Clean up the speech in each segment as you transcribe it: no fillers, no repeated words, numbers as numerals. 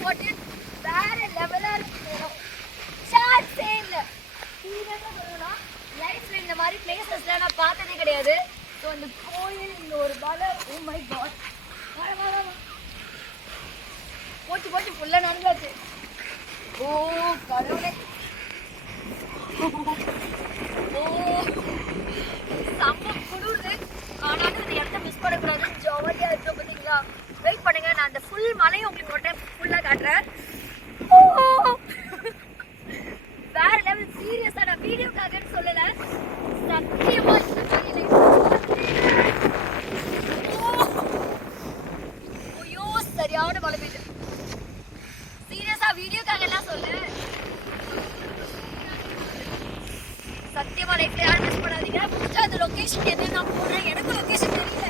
Spot வேற லெவலா இருக்கு. சான்ஸே இல்ல. சீரியஸா சொல்லணும்னா லைஃப்ல இந்த மாதிரி பிளேசஸ்லாம் நான் பார்த்ததே கிடையாது. ஸோ அந்த கோயில் இந்த ஒரு மலை, ஓ மை காட், போச்சு போச்சு ஃபுல்லாக நடந்தாச்சு. ஓ கடவுளே, ஓ செம்ம குளிருது. ஆனாலும் இந்த இடத்த மிஸ் பண்ணக்கூடாது, ஜாலியாக இருக்கும். பார்த்தீங்களா, வெயிட் பண்ணுங்க, நான் அந்த ஃபுல் மலையை உங்களுக்கு ஒரு டைம் ஃபுல்லாக காட்டுறேன். வேற லெவல். சீரியஸா நான் வீடியோக்காகன்னு சொல்லல, சத்தியமா இந்த மாதிரி ஐயோ சரியான மழை பெய்யுது. சீரியஸா வீடியோக்காக எல்லாம் சொல்லு, சத்தியமா லைஃப்ல யாரும் மிஸ் பண்ணாதீங்க. முடிஞ்சா அந்த லொகேஷன் எது நான் போடுறேன், எனக்கும் லொகேஷன் தெரியல.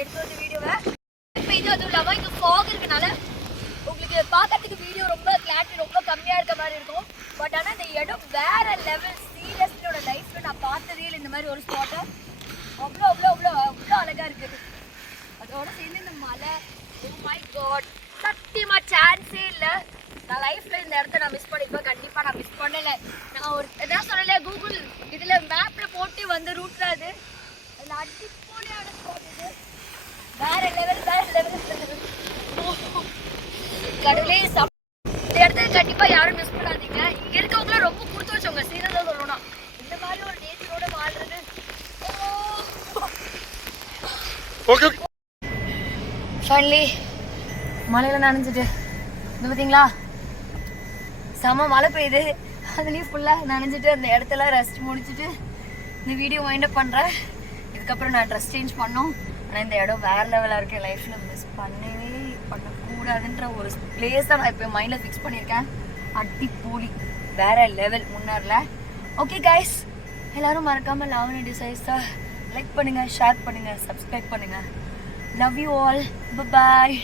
எடுத்து வந்து வீடியோவை இப்போ இது அதுவும் இல்லாமல் இங்கே ஃபாக் இருக்கனால உங்களுக்கு பார்க்கறதுக்கு வீடியோ ரொம்ப கிளாரிட்டி ரொம்ப கம்மியாக இருக்க மாதிரி இருக்கும். பட் ஆனால் இந்த இடம் வேற லெவல். சீரியஸ்லியோட லைஃப்பில் நான் பார்த்ததே இல்லை இந்த மாதிரி ஒரு ஸ்பாட்டை. அவ்வளோ அவ்வளோ அவ்வளோ அவ்வளோ அழகாக இருக்குது. அதோட சேர்ந்து இந்த மலை, ஓ மை காட், சத்தியமாக சான்ஸே இல்லை. நான் லைஃப்பில் இந்த இடத்த நான் மிஸ் பண்ணிப்பேன். கண்டிப்பாக நான் மிஸ் பண்ணலை. நான் ஒரு எதாவது சொல்லலை, கூகுள் இதில் மேப்பில் போட்டு வந்து ரூட்டில் அது அதில் அடிப்பொலியான ஸ்பாட் இது. வேற லெவல் வேற லெவல். கடவுளே, இந்த இடத்துல கண்டிப்பா யாரும் மிஸ் பண்ணாதீங்க. இங்க இருக்கவங்களாம் ரொம்ப கொடுத்து வச்சவங்க. சீரியஸா சொல்லணும், இந்த மாதிரி ஒரு நேச்சரோட வாழ்றது. ஃபைனலி மழையில நனைஞ்சிட்டு இது பார்த்தீங்களா, செம மழை பெய்யுது. அதுலேயும் ஃபுல்லாக நனைஞ்சிட்டு அந்த இடத்துல ரெஸ்ட் முடிச்சுட்டு இந்த வீடியோ வைண்ட் அப் பண்ணுறேன். இதுக்கப்புறம் நான் ட்ரெஸ் சேஞ்ச் பண்ணோம். ஆனால் இந்த இடம் வேற லெவலாக இருக்குது. லைஃப்பில் மிஸ் பண்ணக்கூடாதுன்ற ஒரு பிளேஸை நான் இப்போ மைண்டில் ஃபிக்ஸ் பண்ணியிருக்கேன். அடிப்பொலி, வேற லெவல் முன்னாரில். ஓகே கைஸ், எல்லாரும் மறக்காமல் லாவண்யா டிசைன்ஸை லைக் பண்ணுங்கள், ஷேர் பண்ணுங்கள், சப்ஸ்கிரைப் பண்ணுங்கள். Love you all. பாய்.